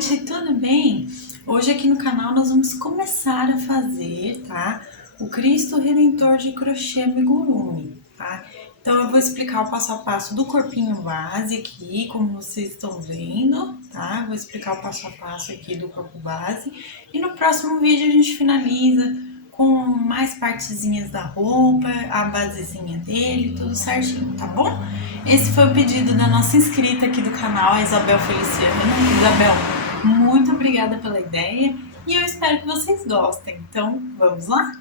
gente, tudo bem? Hoje aqui no canal nós vamos começar a fazer, tá? O Cristo Redentor de crochê amigurumi, tá? Então eu vou explicar o passo a passo do corpinho base aqui, como vocês estão vendo, tá? Vou explicar o passo a passo aqui do corpo base. E no próximo vídeo a gente finaliza com mais partezinhas da roupa, a basezinha dele, tudo certinho, tá bom? Esse foi o pedido da nossa inscrita aqui do canal, a Isabel Feliciano. Isabel, muito obrigada pela ideia e eu espero que vocês gostem. Então, vamos lá?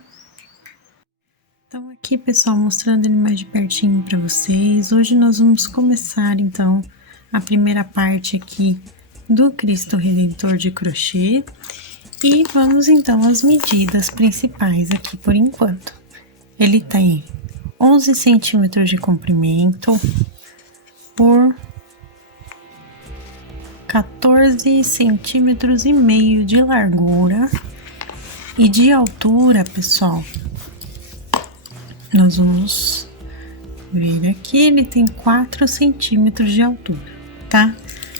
Então aqui, pessoal, mostrando ele mais de pertinho para vocês. Hoje nós vamos começar, então, a primeira parte aqui do Cristo Redentor de crochê. E vamos, então, às medidas principais aqui por enquanto. Ele tem 11 centímetros de comprimento por 14 centímetros e meio de largura. E de altura, pessoal, nós vamos ver aqui, ele tem 4 centímetros de altura, tá?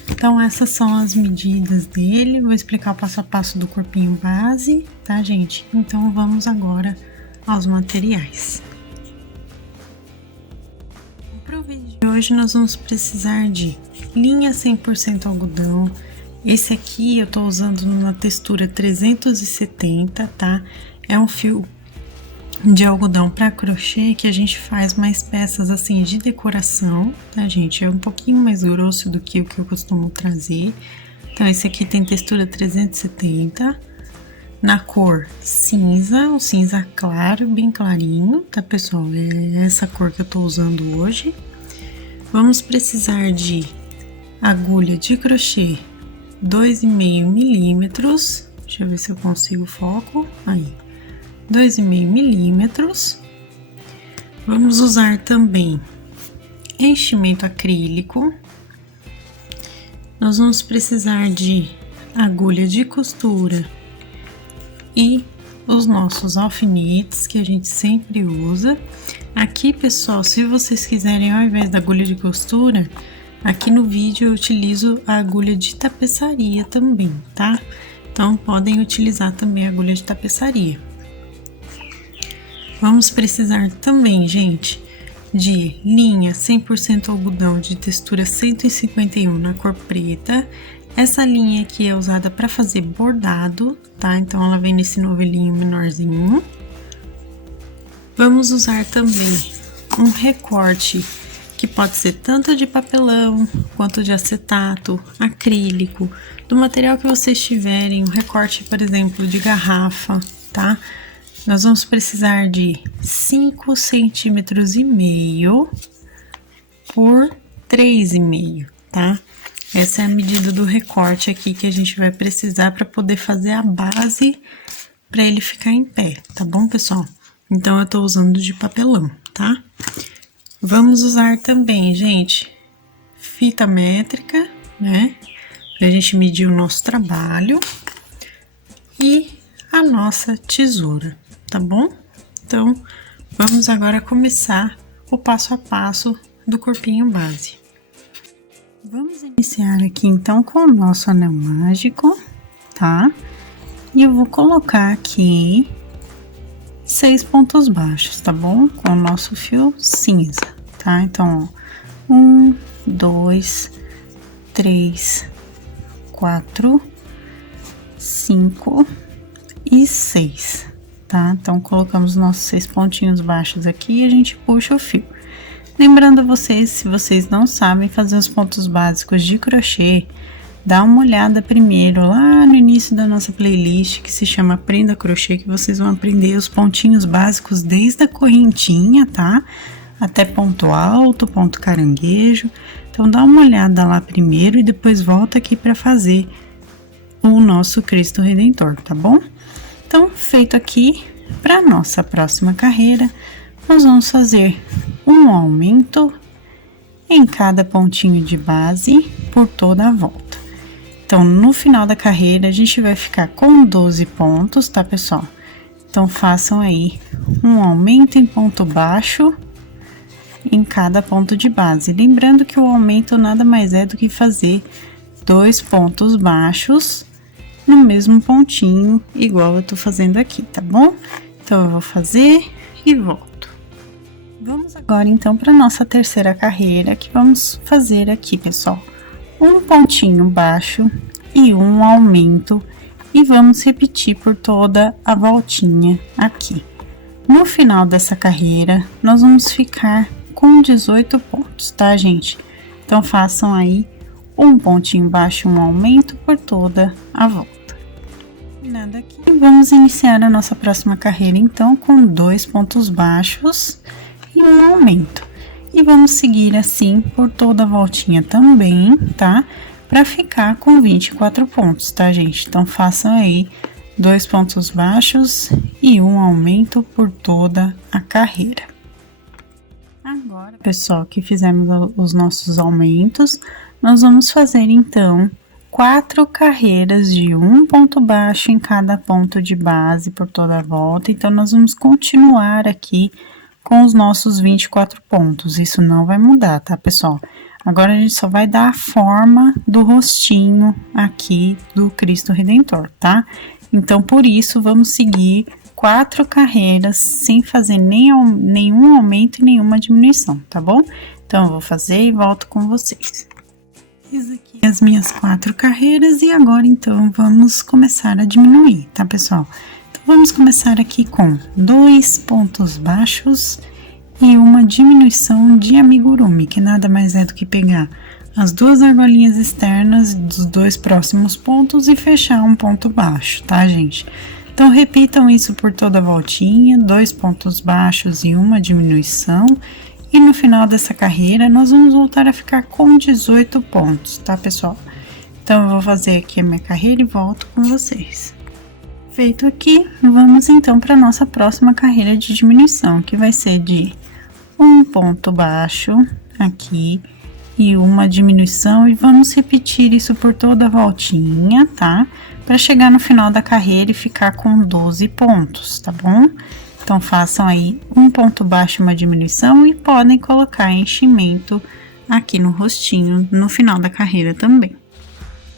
Então, essas são as medidas dele. Vou explicar o passo a passo do corpinho base, tá, gente? Então, vamos agora aos materiais. Para o vídeo de hoje, nós vamos precisar de linha 100% algodão. Esse aqui eu tô usando na textura 370, tá? É um fio de algodão para crochê que a gente faz mais peças assim de decoração, tá, gente? É um pouquinho mais grosso do que o que eu costumo trazer. Então, esse aqui tem textura 370, na cor cinza, um cinza claro, bem clarinho, tá, pessoal? É essa cor que eu tô usando hoje. Vamos precisar de agulha de crochê 2,5 milímetros. Deixa eu ver se eu consigo foco. Aí. 2,5 milímetros. Vamos usar também enchimento acrílico. Nós vamos precisar de agulha de costura e os nossos alfinetes que a gente sempre usa. Aqui, pessoal, se vocês quiserem, ao invés da agulha de costura, aqui no vídeo eu utilizo a agulha de tapeçaria também, tá? Então, podem utilizar também a agulha de tapeçaria. Vamos precisar também, gente, de linha 100% algodão de textura 151 na cor preta. Essa linha aqui é usada para fazer bordado, tá? Então, ela vem nesse novelinho menorzinho. Vamos usar também um recorte que pode ser tanto de papelão quanto de acetato, acrílico, do material que vocês tiverem. Um recorte, por exemplo, de garrafa, tá? Nós vamos precisar de 5 centímetros e meio por 3,5, tá? Essa é a medida do recorte aqui que a gente vai precisar para poder fazer a base para ele ficar em pé, tá bom, pessoal? Então, eu tô usando de papelão, tá? Vamos usar também, gente, fita métrica, né? Pra gente medir o nosso trabalho e a nossa tesoura, tá bom? Então, vamos agora começar o passo a passo do corpinho base. Vamos iniciar aqui, então, com o nosso anel mágico, tá? E eu vou colocar aqui 6 pontos baixos, tá bom? Com o nosso fio cinza, tá? Então, ó, 1, 2, 3, 4, 5 e 6, tá? Então, colocamos nossos 6 pontinhos baixos aqui e a gente puxa o fio. Lembrando a vocês, se vocês não sabem fazer os pontos básicos de crochê, dá uma olhada primeiro lá no início da nossa playlist, que se chama Aprenda Crochê, que vocês vão aprender os pontinhos básicos desde a correntinha, tá? Até ponto alto, ponto caranguejo. Então, dá uma olhada lá primeiro e depois volta aqui para fazer o nosso Cristo Redentor, tá bom? Então, feito aqui, para nossa próxima carreira, nós vamos fazer um aumento em cada pontinho de base por toda a volta. Então, no final da carreira, a gente vai ficar com 12 pontos, tá, pessoal? Então, façam aí um aumento em ponto baixo em cada ponto de base. Lembrando que o aumento nada mais é do que fazer 2 pontos baixos no mesmo pontinho, igual eu tô fazendo aqui, tá bom? Então, eu vou fazer e volto. Vamos agora, então, para nossa terceira carreira, que vamos fazer aqui, pessoal. Um pontinho baixo e um aumento, e vamos repetir por toda a voltinha aqui. No final dessa carreira, nós vamos ficar com 18 pontos, tá, gente? Então, façam aí um pontinho baixo, um aumento por toda a volta. Nada aqui. Vamos iniciar a nossa próxima carreira, então, com 2 pontos baixos e um aumento. E vamos seguir assim por toda a voltinha também, tá? Para ficar com 24 pontos, tá, gente? Então, façam aí 2 pontos baixos e um aumento por toda a carreira. Agora, pessoal, que fizemos os nossos aumentos, nós vamos fazer, então, 4 carreiras de um ponto baixo em cada ponto de base por toda a volta. Então, nós vamos continuar aqui com os nossos 24 pontos. Isso não vai mudar, tá, pessoal? Agora, a gente só vai dar a forma do rostinho aqui do Cristo Redentor, tá? Então, por isso, vamos seguir 4 carreiras sem fazer nenhum aumento e nenhuma diminuição, tá bom? Então, eu vou fazer e volto com vocês. Fiz aqui as minhas 4 carreiras e agora, então, vamos começar a diminuir, tá, pessoal? Então, vamos começar aqui com 2 pontos baixos e uma diminuição de amigurumi, que nada mais é do que pegar as 2 argolinhas externas dos 2 próximos pontos e fechar um ponto baixo, tá, gente? Então, repitam isso por toda a voltinha, 2 pontos baixos e uma diminuição. E no final dessa carreira, nós vamos voltar a ficar com 18 pontos, tá, pessoal? Então, eu vou fazer aqui a minha carreira e volto com vocês. Feito aqui, vamos então para nossa próxima carreira de diminuição, que vai ser de um ponto baixo aqui e uma diminuição, e vamos repetir isso por toda a voltinha, tá? Para chegar no final da carreira e ficar com 12 pontos, tá bom? Então, façam aí um ponto baixo e uma diminuição e podem colocar enchimento aqui no rostinho no final da carreira também.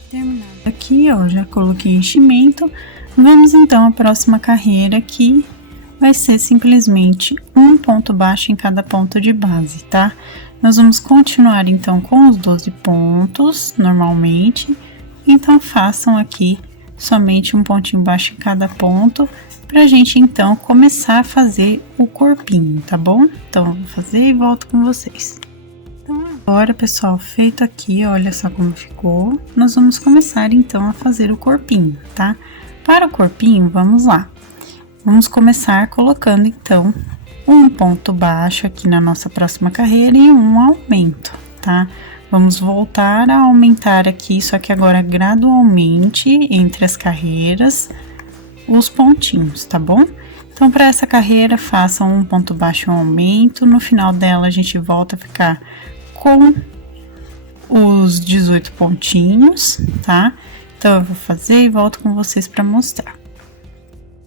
Terminado aqui, ó, já coloquei enchimento. Vamos então à próxima carreira, que vai ser simplesmente um ponto baixo em cada ponto de base, tá? Nós vamos continuar então com os 12 pontos normalmente. Então, façam aqui somente um pontinho baixo em cada ponto, pra gente então começar a fazer o corpinho, tá bom? Então, eu vou fazer e volto com vocês. Então, agora, pessoal, feito aqui, olha só como ficou. Nós vamos começar então a fazer o corpinho, tá? Para o corpinho, vamos lá. Vamos começar colocando então um ponto baixo aqui na nossa próxima carreira e um aumento, tá? Vamos voltar a aumentar aqui, só que agora gradualmente entre as carreiras, os pontinhos, tá bom? Então, para essa carreira, façam um ponto baixo e um aumento. No final dela, a gente volta a ficar com os 18 pontinhos, tá? Então, eu vou fazer e volto com vocês para mostrar.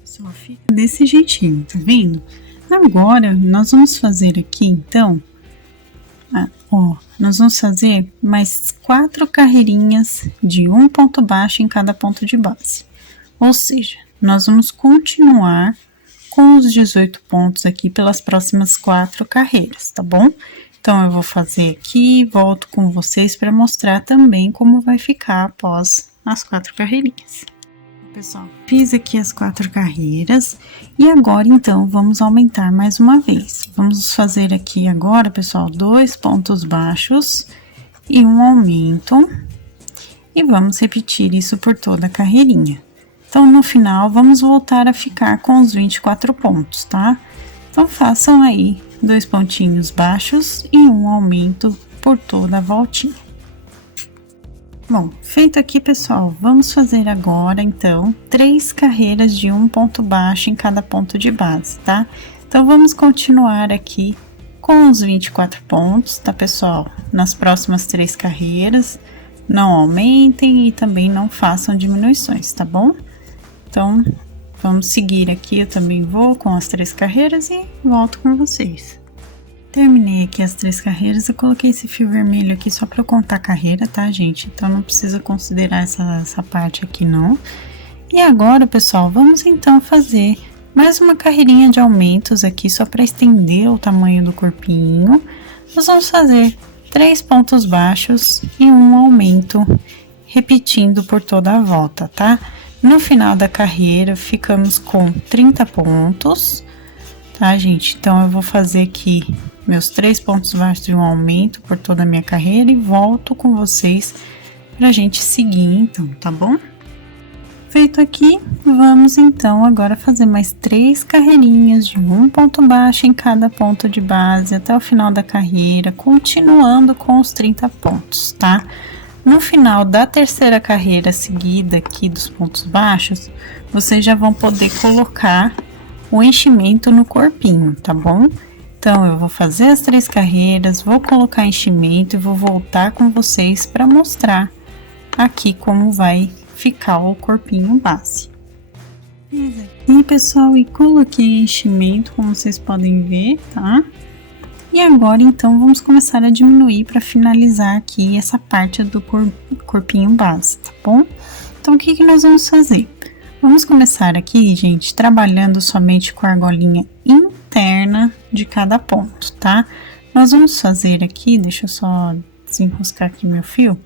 Só fica desse jeitinho, tá vendo? Agora, nós vamos fazer aqui, então, nós vamos fazer mais 4 carreirinhas de um ponto baixo em cada ponto de base. Ou seja, nós vamos continuar com os 18 pontos aqui pelas próximas 4 carreiras, tá bom? Então, eu vou fazer aqui e volto com vocês para mostrar também como vai ficar após as 4 carreirinhas. Pessoal, fiz aqui as 4 carreiras e agora, então, vamos aumentar mais uma vez. Vamos fazer aqui agora, pessoal, 2 pontos baixos e um aumento. E vamos repetir isso por toda a carreirinha. Então, no final, vamos voltar a ficar com os 24 pontos, tá? Então, façam aí 2 pontinhos baixos e um aumento por toda a voltinha. Bom, feito aqui, pessoal, vamos fazer agora, então, 3 carreiras de um ponto baixo em cada ponto de base, tá? Então, vamos continuar aqui com os 24 pontos, tá, pessoal? Nas próximas 3 carreiras, não aumentem e também não façam diminuições, tá bom? Então, vamos seguir aqui, eu também vou com as 3 carreiras e volto com vocês. Terminei aqui as 3 carreiras, eu coloquei esse fio vermelho aqui só para eu contar a carreira, tá, gente? Então, não precisa considerar essa parte aqui, não. E agora, pessoal, vamos então fazer mais uma carreirinha de aumentos aqui, só para estender o tamanho do corpinho. Nós vamos fazer 3 pontos baixos e um aumento, repetindo por toda a volta, tá? No final da carreira, ficamos com 30 pontos, tá, gente? Então, eu vou fazer aqui meus 3 pontos baixos e um aumento por toda a minha carreira e volto com vocês pra gente seguir, então, tá bom? Feito aqui, vamos então agora fazer mais 3 carreirinhas de um ponto baixo em cada ponto de base até o final da carreira, continuando com os 30 pontos, tá? No final da terceira carreira seguida aqui dos pontos baixos, vocês já vão poder colocar o enchimento no corpinho, tá bom? Então, eu vou fazer as 3 carreiras, vou colocar enchimento e vou voltar com vocês para mostrar aqui como vai ficar o corpinho base. E pessoal, e coloquei enchimento, como vocês podem ver, tá? E agora, então, vamos começar a diminuir para finalizar aqui essa parte do corpinho base, tá bom? Então, o que que nós vamos fazer? Vamos começar aqui, gente, trabalhando somente com a argolinha interna de cada ponto, tá? Nós vamos fazer aqui, deixa eu só desenroscar aqui meu fio.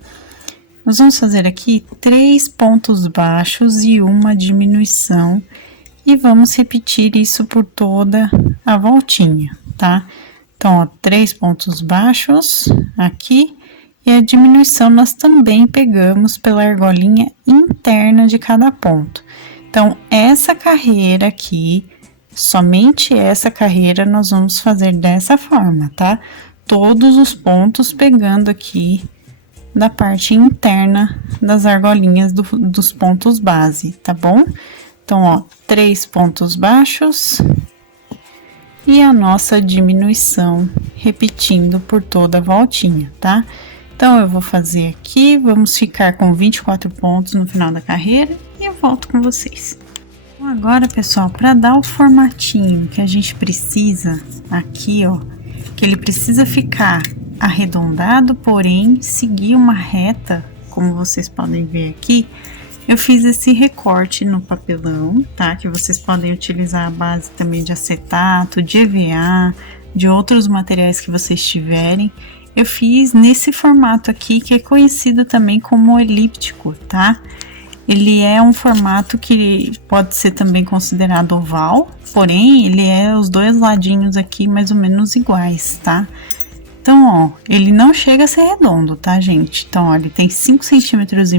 Nós vamos fazer aqui 3 pontos baixos e uma diminuição. E vamos repetir isso por toda a voltinha, tá? Então, ó, 3 pontos baixos aqui. E a diminuição nós também pegamos pela argolinha interna de cada ponto. Então, essa carreira aqui, somente essa carreira, nós vamos fazer dessa forma, tá? Todos os pontos pegando aqui da parte interna das argolinhas dos pontos base, tá bom? Então, ó, 3 pontos baixos e a nossa diminuição, repetindo por toda a voltinha, tá? Então, eu vou fazer aqui, vamos ficar com 24 pontos no final da carreira e eu volto com vocês. Então, agora, pessoal, para dar o formatinho que a gente precisa aqui, ó, que ele precisa ficar arredondado, porém, seguir uma reta, como vocês podem ver aqui, eu fiz esse recorte no papelão, tá? Que vocês podem utilizar a base também de acetato, de EVA, de outros materiais que vocês tiverem. Eu fiz nesse formato aqui, que é conhecido também como elíptico, tá? Ele é um formato que pode ser também considerado oval, porém, ele é os dois ladinhos aqui mais ou menos iguais, tá? Então, ó, ele não chega a ser redondo, tá, gente? Então, ó, ele tem 5,5 centímetros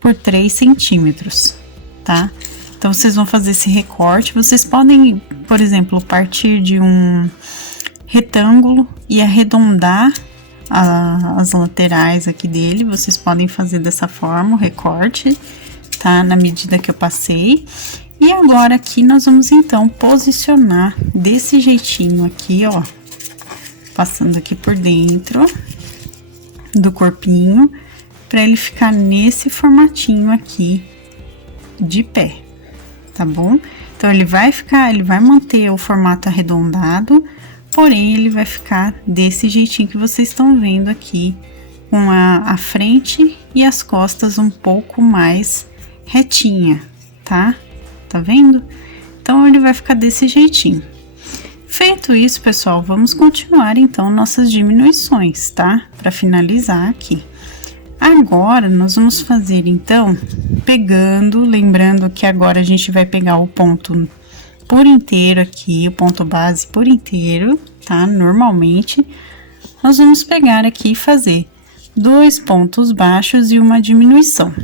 por 3 centímetros, tá? Então, vocês vão fazer esse recorte. Vocês podem, por exemplo, partir de um retângulo e arredondar as laterais aqui dele. Vocês podem fazer dessa forma o recorte, tá? Na medida que eu passei. E agora aqui nós vamos então posicionar desse jeitinho aqui, ó. Passando aqui por dentro do corpinho, para ele ficar nesse formatinho aqui de pé, tá bom? Então, ele vai manter o formato arredondado, porém, ele vai ficar desse jeitinho que vocês estão vendo aqui, com a frente e as costas um pouco mais retinha, tá? Tá vendo? Então, ele vai ficar desse jeitinho. Feito isso, pessoal, vamos continuar então nossas diminuições, tá? Para finalizar aqui. Agora, nós vamos fazer então, lembrando que agora a gente vai pegar o ponto por inteiro aqui, o ponto base por inteiro, tá? Normalmente, nós vamos pegar aqui e fazer 2 pontos baixos e uma diminuição.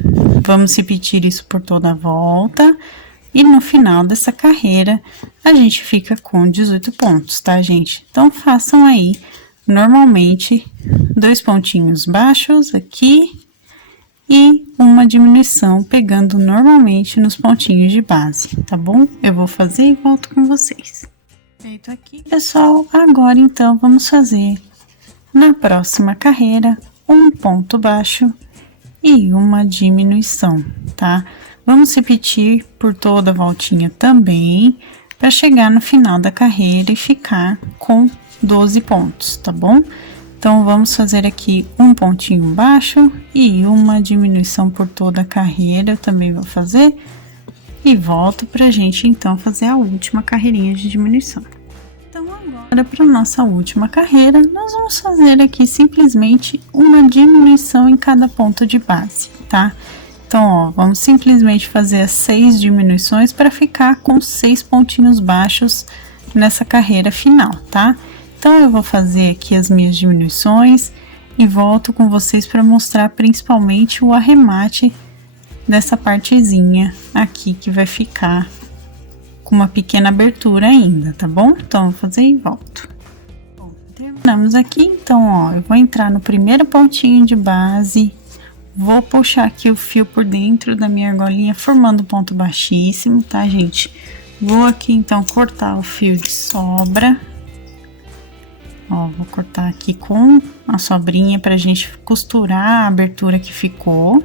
Vamos repetir isso por toda a volta. E no final dessa carreira, a gente fica com 18 pontos, tá, gente? Então, façam aí, normalmente, 2 pontinhos baixos aqui e uma diminuição, pegando normalmente nos pontinhos de base, tá bom? Eu vou fazer e volto com vocês. Feito aqui, pessoal, agora, então, vamos fazer, na próxima carreira, um ponto baixo e uma diminuição, tá? Vamos repetir por toda a voltinha também, para chegar no final da carreira e ficar com 12 pontos, tá bom? Então, vamos fazer aqui um pontinho baixo e uma diminuição por toda a carreira, eu também vou fazer. E volto pra gente, então, fazer a última carreirinha de diminuição. Então, agora, para nossa última carreira, nós vamos fazer aqui simplesmente uma diminuição em cada ponto de base, tá? Então, ó, vamos simplesmente fazer as 6 diminuições para ficar com 6 pontinhos baixos nessa carreira final, tá? Então, eu vou fazer aqui as minhas diminuições e volto com vocês para mostrar principalmente o arremate dessa partezinha aqui que vai ficar com uma pequena abertura ainda, tá bom? Então, vou fazer e volto. Bom, terminamos aqui, então, ó, eu vou entrar no primeiro pontinho de base, vou puxar aqui o fio por dentro da minha argolinha, formando um ponto baixíssimo, tá, gente? Vou aqui, então, cortar o fio de sobra. Ó, vou cortar aqui com a sobrinha pra gente costurar a abertura que ficou.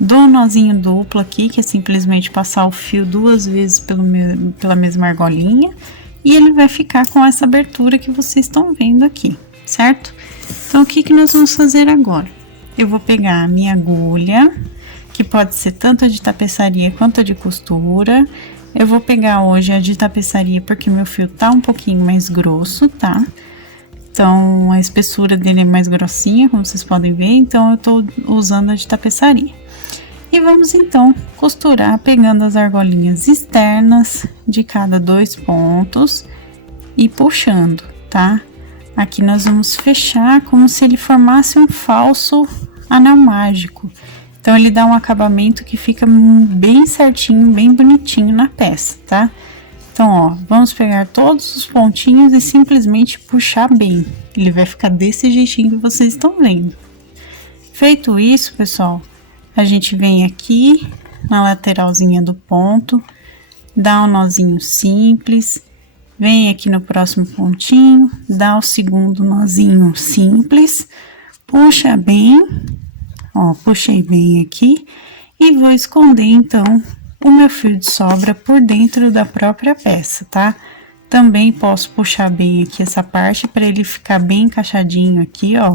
Dou um nozinho duplo aqui, que é simplesmente passar o fio 2 vezes pela mesma argolinha. E ele vai ficar com essa abertura que vocês estão vendo aqui, certo? Então, o que nós vamos fazer agora? Eu vou pegar a minha agulha, que pode ser tanto a de tapeçaria quanto a de costura. Eu vou pegar hoje a de tapeçaria porque meu fio tá um pouquinho mais grosso, tá? Então, a espessura dele é mais grossinha, como vocês podem ver, então eu tô usando a de tapeçaria. E vamos, então, costurar pegando as argolinhas externas de cada 2 pontos e puxando, tá? Aqui nós vamos fechar como se ele formasse um falso anel mágico. Então, ele dá um acabamento que fica bem certinho, bem bonitinho na peça, tá? Então, ó, vamos pegar todos os pontinhos e simplesmente puxar bem. Ele vai ficar desse jeitinho que vocês estão vendo. Feito isso, pessoal, a gente vem aqui na lateralzinha do ponto, dá um nozinho simples, vem aqui no próximo pontinho, dá o segundo nozinho simples, puxa bem, ó, puxei bem aqui e vou esconder, então, o meu fio de sobra por dentro da própria peça, tá? Também posso puxar bem aqui essa parte para ele ficar bem encaixadinho aqui, ó,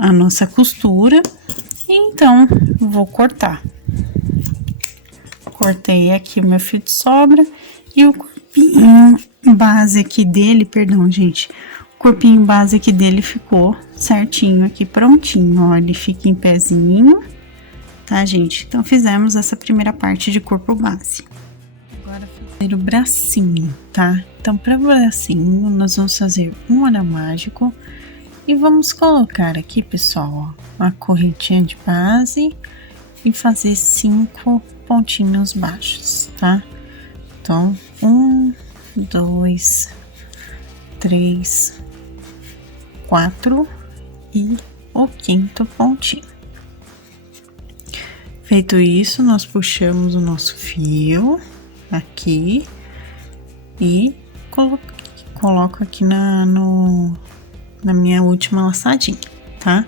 a nossa costura. Então, vou cortar. Cortei aqui o meu fio de sobra e o corpinho base aqui dele, perdão, gente. O corpinho base aqui dele ficou certinho aqui, prontinho, ó, ele fica em pezinho. Tá, gente? Então, fizemos essa primeira parte de corpo base. Agora, fazer o bracinho, tá? Então, para o bracinho, nós vamos fazer um anel mágico e vamos colocar aqui, pessoal, ó, a correntinha de base e fazer 5 pontinhos baixos, tá? Então, 1, 2, 3, 4 e o 5º pontinho. Feito isso, nós puxamos o nosso fio aqui e coloco aqui na minha última laçadinha, tá?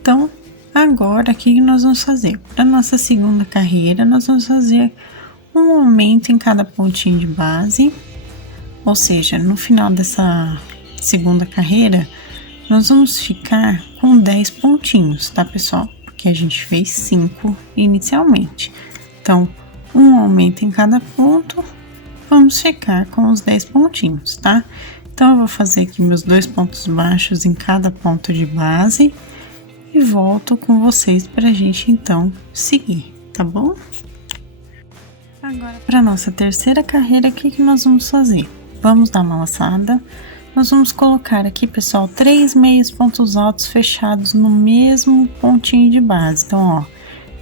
Então, agora, o que nós vamos fazer? Para nossa segunda carreira, nós vamos fazer um aumento em cada pontinho de base, ou seja, no final dessa segunda carreira, nós vamos ficar com 10 pontinhos, tá, pessoal? Que a gente fez 5 inicialmente. Então, um aumento em cada ponto, vamos ficar com os 10 pontinhos, tá? Então, eu vou fazer aqui meus 2 pontos baixos em cada ponto de base e volto com vocês pra gente, então, seguir, tá bom? Agora, para nossa terceira carreira, o que nós vamos fazer? Vamos dar uma laçada. Nós vamos colocar aqui, pessoal, 3 meios pontos altos fechados no mesmo pontinho de base. Então, ó,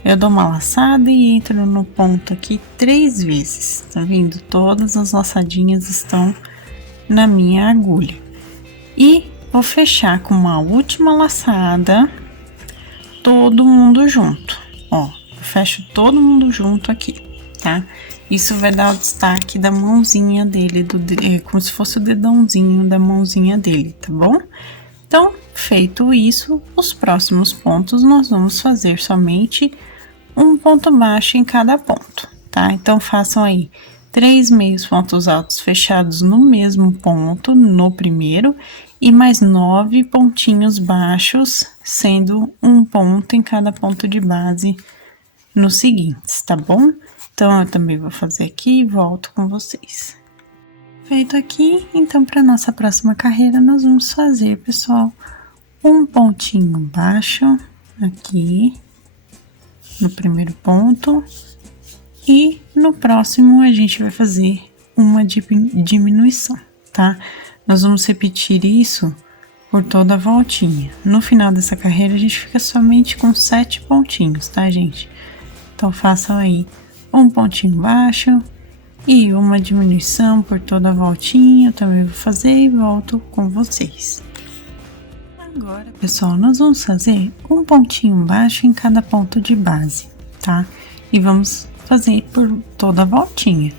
eu dou uma laçada e entro no ponto aqui 3 vezes, tá vendo? Todas as laçadinhas estão na minha agulha. E vou fechar com uma última laçada, todo mundo junto, ó. Eu fecho todo mundo junto aqui, tá? Isso vai dar o destaque da mãozinha dele, como se fosse o dedãozinho da mãozinha dele, tá bom? Então, feito isso, os próximos pontos nós vamos fazer somente um ponto baixo em cada ponto, tá? Então, façam aí 3 meios pontos altos fechados no mesmo ponto, no primeiro, e mais 9 pontinhos baixos, sendo um ponto em cada ponto de base nos seguintes, tá bom? Então, eu também vou fazer aqui e volto com vocês. Feito aqui, então, para nossa próxima carreira, nós vamos fazer, pessoal, um pontinho baixo aqui, no primeiro ponto. E no próximo a gente vai fazer uma diminuição, tá? Nós vamos repetir isso por toda a voltinha. No final dessa carreira a gente fica somente com 7 pontinhos, tá, gente? Então façam aí um pontinho baixo e uma diminuição por toda a voltinha. Eu também vou fazer e volto com vocês. Agora, pessoal, nós vamos fazer um pontinho baixo em cada ponto de base, tá? E vamos fazer por toda a voltinha.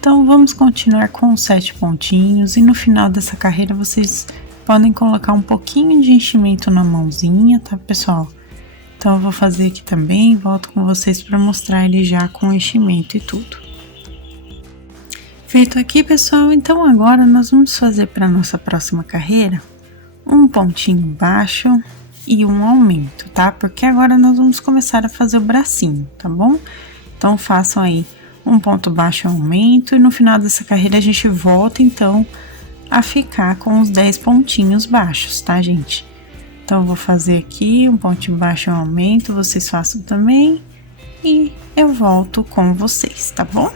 Então, vamos continuar com 7 pontinhos e no final dessa carreira vocês podem colocar um pouquinho de enchimento na mãozinha, tá, pessoal? Então, eu vou fazer aqui também, volto com vocês para mostrar ele já com enchimento e tudo. Feito aqui, pessoal, então agora nós vamos fazer para nossa próxima carreira um pontinho baixo e um aumento, tá? Porque agora nós vamos começar a fazer o bracinho, tá bom? Então, façam aí um ponto baixo e aumento, e no final dessa carreira a gente volta, então, a ficar com os 10 pontinhos baixos, tá, gente? Então, eu vou fazer aqui um pontinho baixo e um aumento, vocês façam também, e eu volto com vocês, tá bom?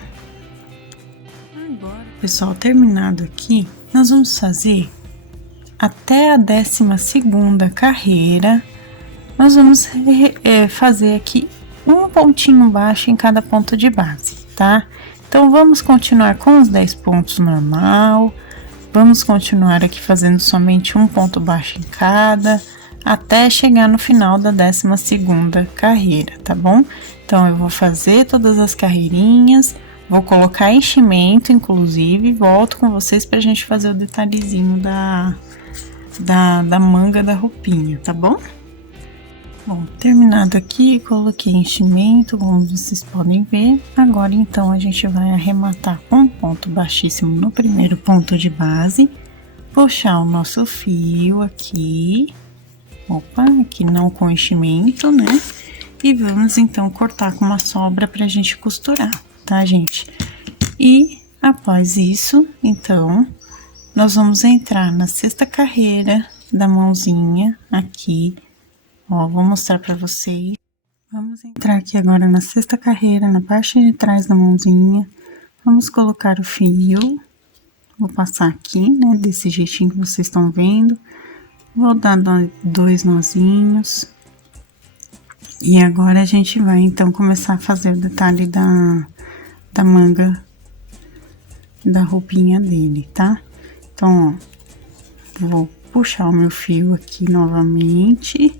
Agora, pessoal, terminado aqui, nós vamos fazer até a 12ª carreira, nós vamos fazer aqui um pontinho baixo em cada ponto de base, tá? Então, vamos continuar com os 10 pontos normal, vamos continuar aqui fazendo somente um ponto baixo em cada, até chegar no final da 12ª carreira, tá bom? Então, eu vou fazer todas as carreirinhas, vou colocar enchimento, inclusive, volto com vocês pra gente fazer o detalhezinho da manga da roupinha, tá bom? Bom, terminado aqui, coloquei enchimento, como vocês podem ver. Agora, então, a gente vai arrematar com um ponto baixíssimo no primeiro ponto de base, puxar o nosso fio aqui, opa, aqui não com enchimento, né? E vamos, então, cortar com uma sobra pra gente costurar, tá, gente? E, após isso, então, nós vamos entrar na 6ª carreira da mãozinha aqui. Ó, vou mostrar pra vocês. Vamos entrar aqui agora na 6ª carreira, na parte de trás da mãozinha. Vamos colocar o fio. Vou passar aqui, né, desse jeitinho que vocês estão vendo. Vou dar 2 nozinhos. E agora a gente vai, então, começar a fazer o detalhe da manga da roupinha dele, tá? Então, ó, vou puxar o meu fio aqui novamente,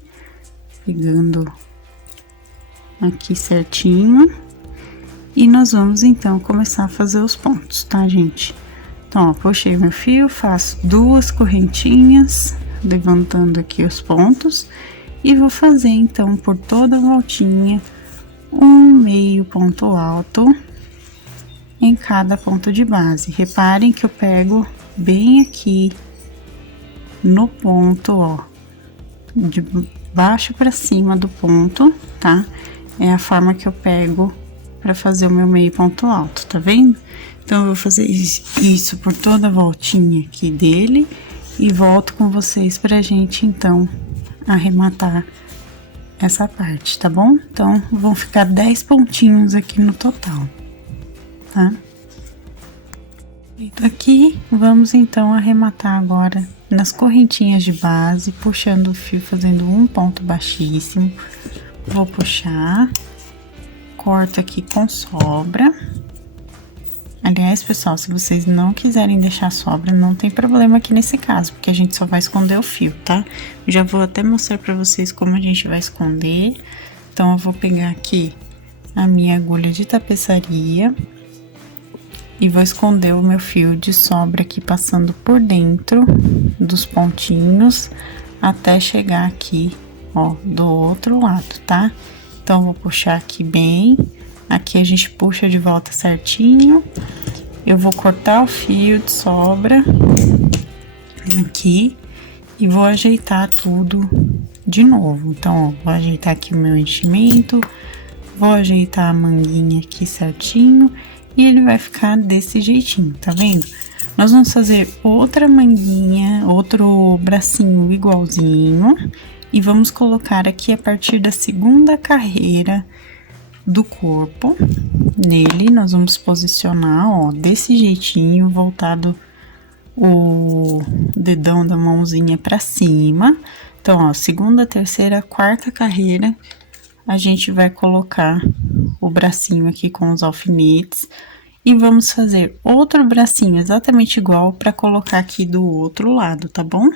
pegando aqui certinho, e nós vamos então começar a fazer os pontos, tá, gente? Então, ó, puxei meu fio, faço 2 correntinhas, levantando aqui os pontos, e vou fazer então por toda a voltinha um meio ponto alto em cada ponto de base. Reparem que eu pego bem aqui no ponto, ó, de baixo para cima do ponto, tá? É a forma que eu pego para fazer o meu meio ponto alto, tá vendo? Então, eu vou fazer isso por toda a voltinha aqui dele e volto com vocês pra gente, então, arrematar essa parte, tá bom? Então, vão ficar 10 pontinhos aqui no total, tá? Feito aqui, vamos então arrematar agora nas correntinhas de base, puxando o fio, fazendo um ponto baixíssimo. Vou puxar, corto aqui com sobra. Aliás, pessoal, se vocês não quiserem deixar sobra, não tem problema aqui nesse caso, porque a gente só vai esconder o fio, tá? Eu já vou até mostrar pra vocês como a gente vai esconder. Então, eu vou pegar aqui a minha agulha de tapeçaria e vou esconder o meu fio de sobra aqui, passando por dentro dos pontinhos, até chegar aqui, ó, do outro lado, tá? Então, vou puxar aqui bem, aqui a gente puxa de volta certinho, eu vou cortar o fio de sobra aqui e vou ajeitar tudo de novo. Então, ó, vou ajeitar aqui o meu enchimento, vou ajeitar a manguinha aqui certinho e ele vai ficar desse jeitinho, tá vendo? Nós vamos fazer outra manguinha, outro bracinho igualzinho e vamos colocar aqui a partir da segunda carreira do corpo. Nele, nós vamos posicionar, ó, desse jeitinho, voltado o dedão da mãozinha pra cima. Então, ó, segunda, terceira, quarta carreira, a gente vai colocar o bracinho aqui com os alfinetes e vamos fazer outro bracinho exatamente igual para colocar aqui do outro lado, tá bom?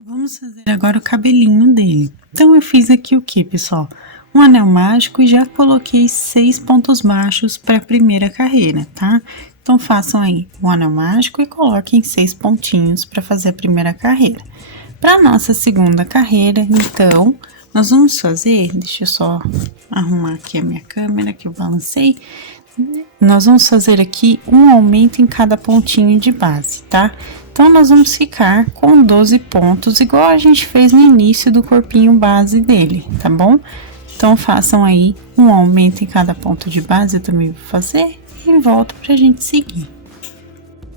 Vamos fazer agora o cabelinho dele. Então, eu fiz aqui o que, pessoal? Um anel mágico e já coloquei 6 pontos baixos para a primeira carreira, tá? Então, façam aí um anel mágico e coloquem 6 pontinhos para fazer a primeira carreira. Para nossa segunda carreira, então, nós vamos fazer, deixa eu só arrumar aqui a minha câmera que eu balancei. Nós vamos fazer aqui um aumento em cada pontinho de base, tá? Então, nós vamos ficar com 12 pontos, igual a gente fez no início do corpinho base dele, tá bom? Então, façam aí um aumento em cada ponto de base, eu também vou fazer, e volto pra gente seguir.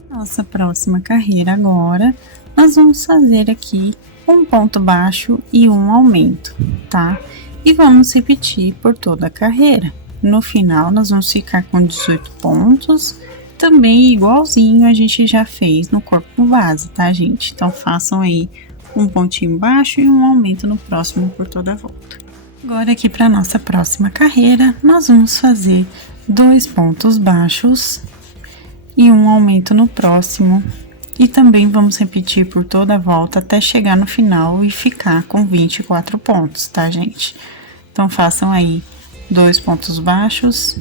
Nossa próxima carreira agora, nós vamos fazer aqui um ponto baixo e um aumento, tá? E vamos repetir por toda a carreira. No final, nós vamos ficar com 18 pontos, também igualzinho a gente já fez no corpo base, tá, gente? Então, façam aí um pontinho baixo e um aumento no próximo por toda a volta. Agora, aqui para nossa próxima carreira, nós vamos fazer 2 pontos baixos e um aumento no próximo. E também vamos repetir por toda a volta até chegar no final e ficar com 24 pontos, tá, gente? Então, façam aí 2 pontos baixos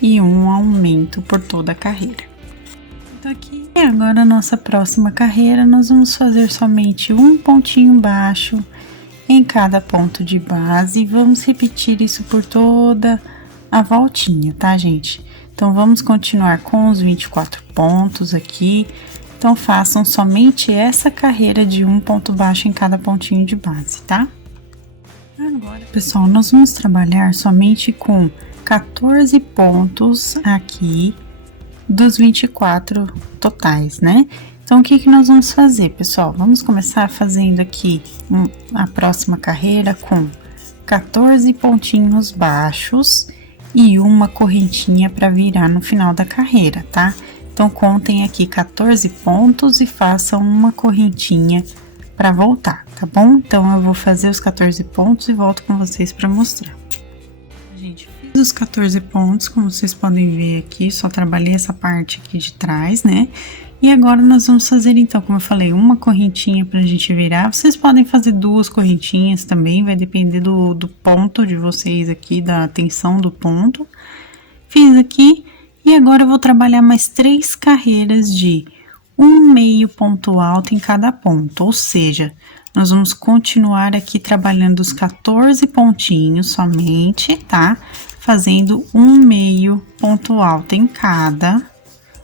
e um aumento por toda a carreira. Então, aqui agora a nossa próxima carreira, nós vamos fazer somente um pontinho baixo em cada ponto de base e vamos repetir isso por toda a voltinha, tá, gente? Então, vamos continuar com os 24 pontos aqui. Então, façam somente essa carreira de um ponto baixo em cada pontinho de base, tá? Agora, pessoal, nós vamos trabalhar somente com 14 pontos aqui dos 24 totais, né? Então, o que que nós vamos fazer, pessoal? Vamos começar fazendo aqui a próxima carreira com 14 pontinhos baixos e uma correntinha para virar no final da carreira, tá? Então, contem aqui 14 pontos e façam uma correntinha para voltar, tá bom? Então, eu vou fazer os 14 pontos e volto com vocês para mostrar. Gente, fiz os 14 pontos, como vocês podem ver aqui, só trabalhei essa parte aqui de trás, né? E agora, nós vamos fazer, então, como eu falei, uma correntinha pra gente virar. Vocês podem fazer 2 correntinhas também, vai depender do ponto de vocês aqui, da tensão do ponto. Fiz aqui, e agora eu vou trabalhar mais 3 carreiras de um meio ponto alto em cada ponto, ou seja, nós vamos continuar aqui trabalhando os 14 pontinhos somente, tá? Fazendo um meio ponto alto em cada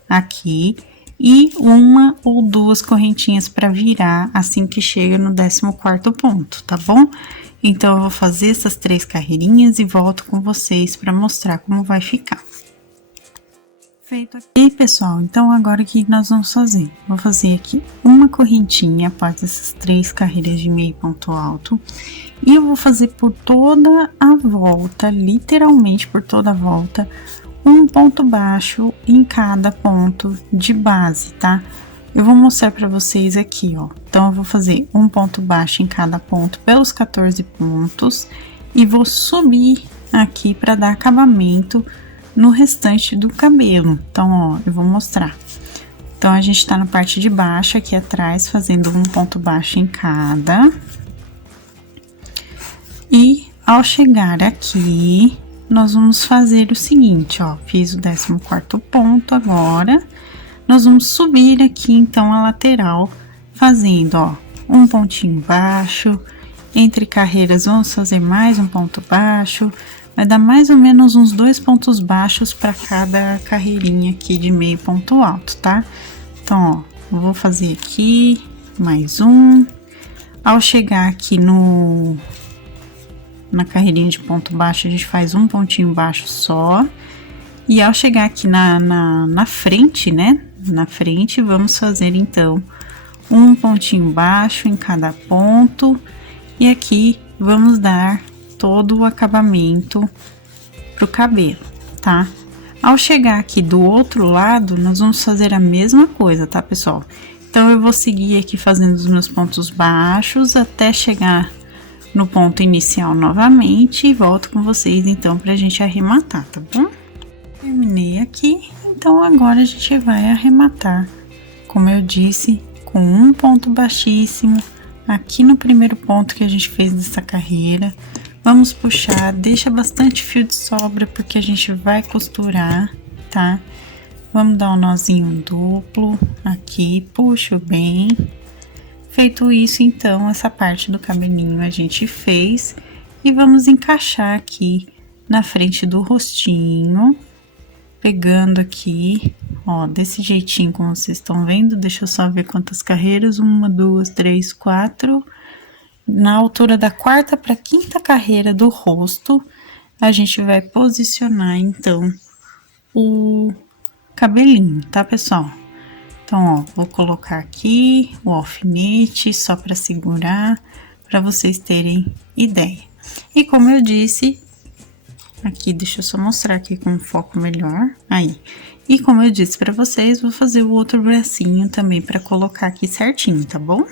aqui e uma ou 2 correntinhas para virar assim que chega no 14º ponto, tá bom? Então, eu vou fazer essas 3 carreirinhas e volto com vocês para mostrar como vai ficar. Feito aqui, pessoal, então agora o que nós vamos fazer? Vou fazer aqui uma correntinha após essas 3 carreiras de meio ponto alto e eu vou fazer por toda a volta, literalmente por toda a volta, um ponto baixo em cada ponto de base, tá? Eu vou mostrar para vocês aqui, ó. Então, eu vou fazer um ponto baixo em cada ponto pelos 14 pontos e vou subir aqui para dar acabamento no restante do cabelo. Então, ó, eu vou mostrar. Então, a gente tá na parte de baixo aqui atrás, fazendo um ponto baixo em cada. E, ao chegar aqui, nós vamos fazer o seguinte, ó. Fiz o 14º ponto agora. Nós vamos subir aqui, então, a lateral, fazendo, ó, um pontinho baixo. Entre carreiras, vamos fazer mais um ponto baixo. vai dar mais ou menos uns 2 pontos baixos para cada carreirinha aqui de meio ponto alto, tá? Então, ó, eu vou fazer aqui mais um. Ao chegar aqui na carreirinha de ponto baixo, a gente faz um pontinho baixo só. E ao chegar aqui na frente, né? Na frente, vamos fazer então um pontinho baixo em cada ponto. E aqui vamos dar todo o acabamento pro cabelo, tá? Ao chegar aqui do outro lado, nós vamos fazer a mesma coisa, tá, pessoal? Então, eu vou seguir aqui fazendo os meus pontos baixos até chegar no ponto inicial novamente e volto com vocês, então, pra gente arrematar, tá bom? Terminei aqui, então agora a gente vai arrematar, como eu disse, com um ponto baixíssimo aqui no primeiro ponto que a gente fez dessa carreira. Vamos puxar, deixa bastante fio de sobra porque a gente vai costurar, tá? Vamos dar um nozinho duplo aqui, puxo bem. Feito isso, então, essa parte do cabelinho a gente fez e vamos encaixar aqui na frente do rostinho, pegando aqui, ó, desse jeitinho como vocês estão vendo. Deixa eu só ver quantas carreiras, 1, 2, 3, 4. Na altura da quarta para quinta carreira do rosto, a gente vai posicionar, então, o cabelinho, tá, pessoal? Então, ó, vou colocar aqui o alfinete só para segurar, para vocês terem ideia. E como eu disse, aqui, deixa eu só mostrar aqui com um foco melhor, aí. E como eu disse para vocês, vou fazer o outro bracinho também para colocar aqui certinho, tá bom?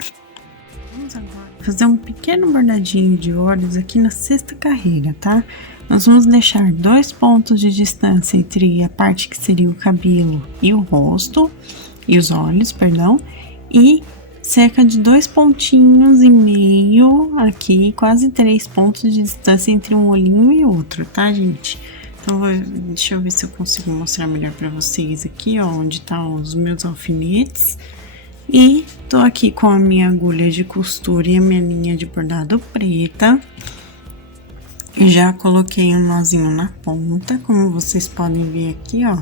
Vamos agora fazer um pequeno bordadinho de olhos aqui na sexta carreira, tá? Nós vamos deixar 2 pontos de distância entre a parte que seria o cabelo e o rosto, e os olhos, perdão, e cerca de 2 pontinhos e meio aqui, quase 3 pontos de distância entre um olhinho e outro, tá, gente? Então, deixa eu ver se eu consigo mostrar melhor pra vocês aqui, ó, onde tá os meus alfinetes. E tô aqui com a minha agulha de costura e a minha linha de bordado preta. Já coloquei um nozinho na ponta, como vocês podem ver aqui, ó.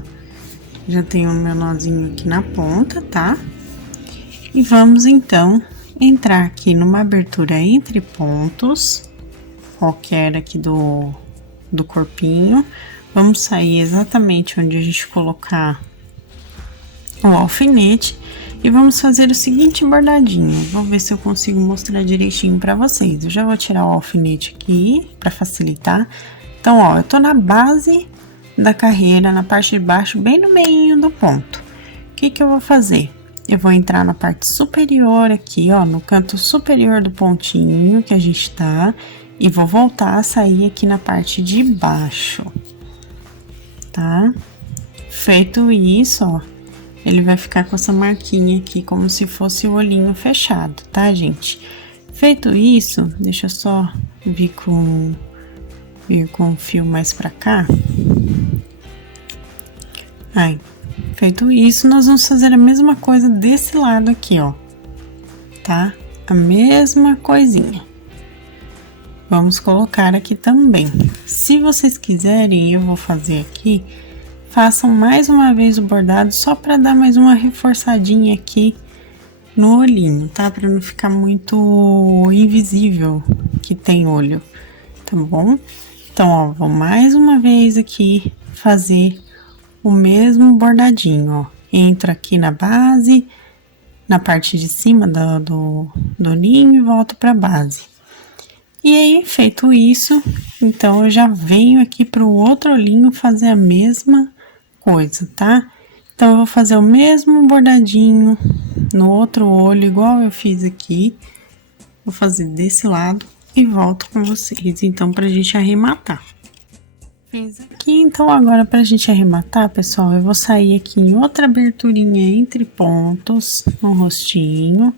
Já tenho o meu nozinho aqui na ponta, tá? E vamos, então, entrar aqui numa abertura entre pontos, qualquer aqui do corpinho. Vamos sair exatamente onde a gente colocar o alfinete. E vamos fazer o seguinte bordadinho. Vou ver se eu consigo mostrar direitinho pra vocês. Eu já vou tirar o alfinete aqui, pra facilitar. Então, ó, eu tô na base da carreira, na parte de baixo, bem no meio do ponto. O que que eu vou fazer? Eu vou entrar na parte superior aqui, ó, no canto superior do pontinho que a gente tá. E vou voltar a sair aqui na parte de baixo, tá? Feito isso, ó. Ele vai ficar com essa marquinha aqui, como se fosse o olhinho fechado, tá, gente? Feito isso, deixa eu só vir com o fio mais pra cá. Aí, feito isso, nós vamos fazer a mesma coisa desse lado aqui, ó, tá? A mesma coisinha. Vamos colocar aqui também. Se vocês quiserem, eu vou fazer aqui. Façam mais uma vez o bordado só para dar mais uma reforçadinha aqui no olhinho, tá? Para não ficar muito invisível que tem olho, tá bom? Então, ó, vou mais uma vez aqui fazer o mesmo bordadinho, ó. Entro aqui na base, na parte de cima do olhinho e volto para base. E aí, feito isso, então eu já venho aqui pro outro olhinho fazer a mesma coisa, tá? Então, eu vou fazer o mesmo bordadinho no outro olho, igual eu fiz aqui. Vou fazer desse lado e volto com vocês, então, pra gente arrematar. Fiz aqui, então, agora pra gente arrematar, pessoal, eu vou sair aqui em outra aberturinha entre pontos no rostinho.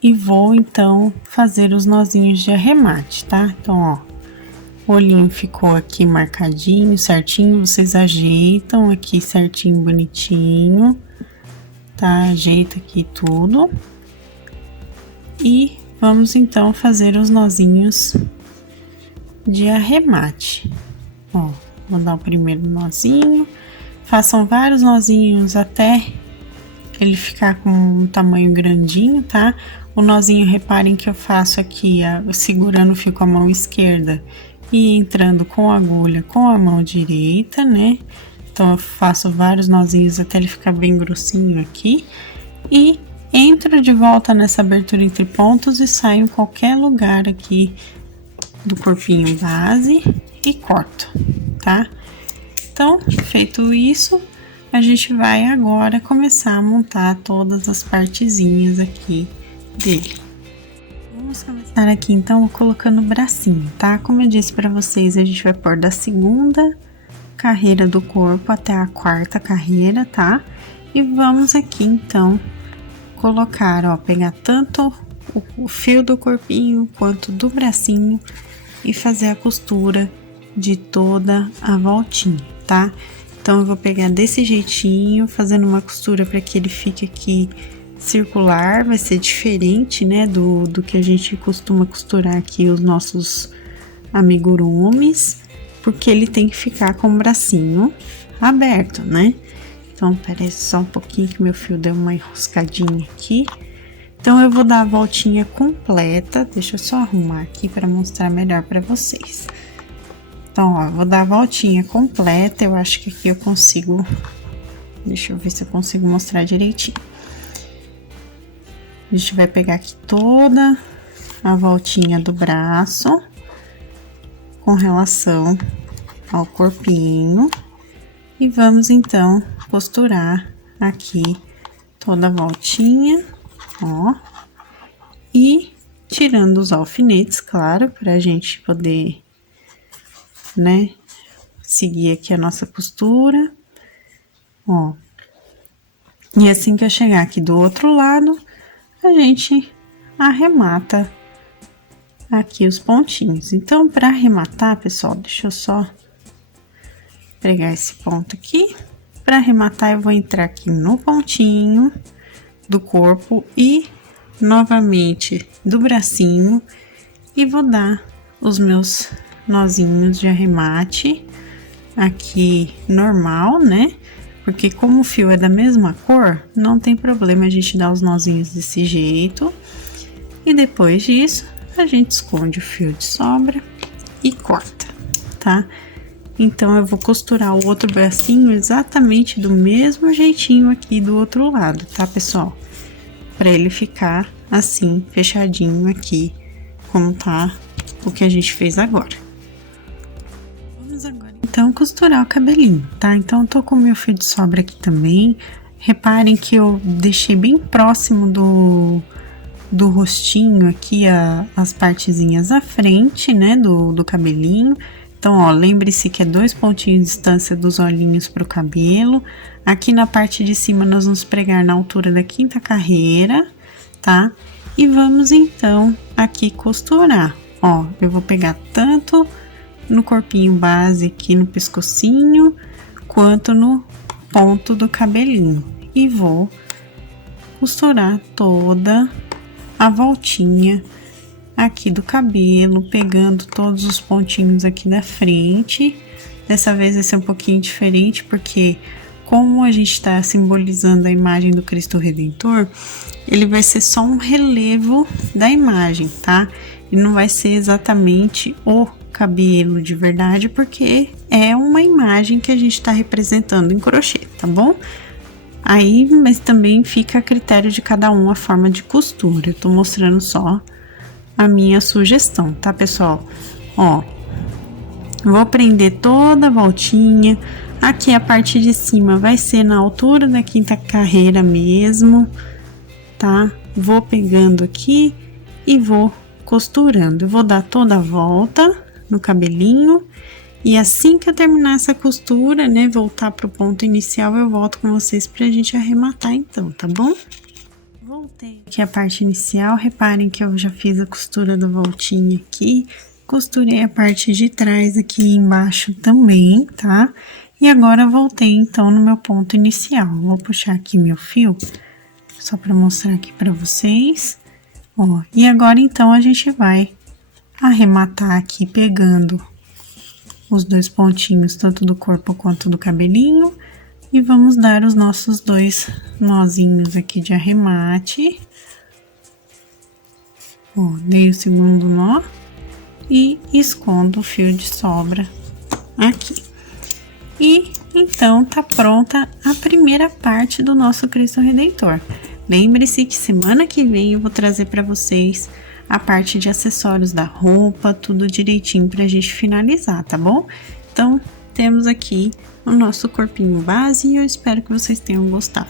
E vou, então, fazer os nozinhos de arremate, tá? Então, ó, o olhinho ficou aqui marcadinho, certinho. Vocês ajeitam aqui certinho, bonitinho, tá? Ajeita aqui tudo. E vamos, então, fazer os nozinhos de arremate. Ó, vou dar o primeiro nozinho. Façam vários nozinhos até ele ficar com um tamanho grandinho, tá? O nozinho, reparem que eu faço aqui, segurando o fio com a mão esquerda e entrando com a agulha com a mão direita, né? Então, eu faço vários nozinhos até ele ficar bem grossinho aqui. E entro de volta nessa abertura entre pontos e saio em qualquer lugar aqui do corpinho base e corto, tá? Então, feito isso, a gente vai agora começar a montar todas as partezinhas aqui dele. Vamos começar aqui, então, colocando o bracinho, tá? Como eu disse pra vocês, a gente vai pôr da segunda carreira do corpo até a quarta carreira, tá? E vamos aqui, então, colocar, ó, pegar tanto o fio do corpinho quanto do bracinho e fazer a costura de toda a voltinha, tá? Então, eu vou pegar desse jeitinho, fazendo uma costura para que ele fique aqui circular, vai ser diferente, né, do que a gente costuma costurar aqui os nossos amigurumis, porque ele tem que ficar com o bracinho aberto, né? Então, peraí só um pouquinho que meu fio deu uma enroscadinha aqui. Então, eu vou dar a voltinha completa, deixa eu só arrumar aqui para mostrar melhor para vocês. Então, ó, vou dar a voltinha completa, eu acho que aqui eu consigo, deixa eu ver se eu consigo mostrar direitinho. A gente vai pegar aqui toda a voltinha do braço, com relação ao corpinho, e vamos, então, costurar aqui toda a voltinha, ó, e tirando os alfinetes, claro, pra gente poder, né, seguir aqui a nossa costura, ó. E assim que eu chegar aqui do outro lado, a gente arremata aqui os pontinhos. Então, para arrematar, pessoal, deixa eu só pegar esse ponto aqui. Para arrematar, eu vou entrar aqui no pontinho do corpo e novamente do bracinho e vou dar os meus nozinhos de arremate aqui normal, né? Porque como o fio é da mesma cor, não tem problema a gente dar os nozinhos desse jeito. E depois disso, a gente esconde o fio de sobra e corta, tá? Então, eu vou costurar o outro bracinho exatamente do mesmo jeitinho aqui do outro lado, tá, pessoal? Pra ele ficar assim, fechadinho aqui, como tá o que a gente fez agora. Vamos agora, então, costurar o cabelinho, tá? Então, eu tô com o meu fio de sobra aqui também. Reparem que eu deixei bem próximo do rostinho aqui, as partezinhas à frente, né, do cabelinho. Então, ó, lembre-se que é 2 pontinhos de distância dos olhinhos pro cabelo. Aqui na parte de cima, nós vamos pregar na altura da quinta carreira, tá? E vamos, então, aqui costurar. Ó, eu vou pegar tanto no corpinho base aqui no pescocinho, quanto no ponto do cabelinho. E vou costurar toda a voltinha aqui do cabelo, pegando todos os pontinhos aqui da frente. Dessa vez vai ser um pouquinho diferente, porque como a gente tá simbolizando a imagem do Cristo Redentor, ele vai ser só um relevo da imagem, tá? E não vai ser exatamente o cabelo de verdade, porque é uma imagem que a gente tá representando em crochê, tá bom? Aí, mas também fica a critério de cada um a forma de costura. Eu tô mostrando só a minha sugestão, tá, pessoal? Ó, vou prender toda a voltinha. Aqui a parte de cima vai ser na altura da quinta carreira mesmo, tá? Vou pegando aqui e vou costurando. Eu vou dar toda a volta no cabelinho. E assim que eu terminar essa costura, né, voltar pro ponto inicial, eu volto com vocês pra gente arrematar então, tá bom? Voltei aqui a parte inicial, reparem que eu já fiz a costura da voltinha aqui, costurei a parte de trás aqui embaixo também, tá? E agora eu voltei então no meu ponto inicial. Vou puxar aqui meu fio, só pra mostrar aqui pra vocês, ó. E agora então a gente vai arrematar aqui pegando os 2 pontinhos, tanto do corpo quanto do cabelinho. E vamos dar os nossos 2 nozinhos aqui de arremate. Ó, dei o segundo nó e escondo o fio de sobra aqui. E então tá pronta a primeira parte do nosso Cristo Redentor. Lembre-se que semana que vem eu vou trazer para vocês a parte de acessórios da roupa, tudo direitinho pra gente finalizar, tá bom? Então, temos aqui o nosso corpinho base e eu espero que vocês tenham gostado.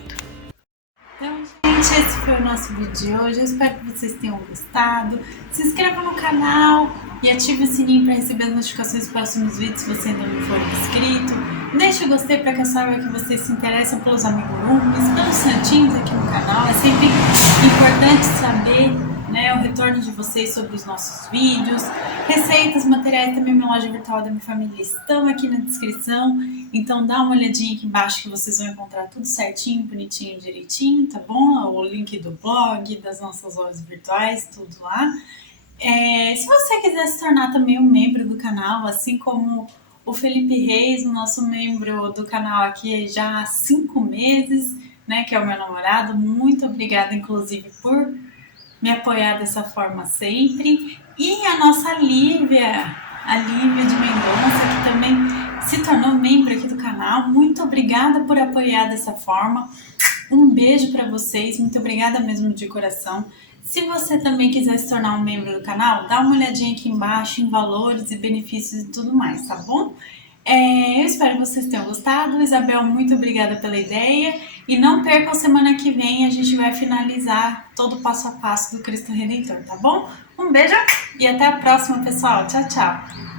Então, gente, esse foi o nosso vídeo de hoje. Eu espero que vocês tenham gostado. Se inscreva no canal e ative o sininho para receber as notificações dos próximos vídeos se você ainda não for inscrito. Deixe o gostei para que eu saiba que vocês se interessam pelos amigurumis, pelos santinhos aqui no canal. É sempre importante saber, né, o retorno de vocês sobre os nossos vídeos. Receitas, materiais, também minha loja virtual da minha família estão aqui na descrição. Então dá uma olhadinha aqui embaixo que vocês vão encontrar tudo certinho, bonitinho, direitinho, tá bom? O link do blog, das nossas lojas virtuais, tudo lá. Se você quiser se tornar também um membro do canal, assim como o Felipe Reis, o nosso membro do canal aqui já há 5 meses, né, que é o meu namorado, muito obrigada, inclusive, por me apoiar dessa forma sempre. E a nossa Lívia, a Lívia de Mendonça, que também se tornou membro aqui do canal, muito obrigada por apoiar dessa forma. Um beijo para vocês, muito obrigada mesmo de coração. Se você também quiser se tornar um membro do canal, dá uma olhadinha aqui embaixo em valores e benefícios e tudo mais, tá bom? Eu espero que vocês tenham gostado. Isabel, muito obrigada pela ideia. E não percam, semana que vem a gente vai finalizar todo o passo a passo do Cristo Redentor, tá bom? Um beijo e até a próxima, pessoal. Tchau, tchau!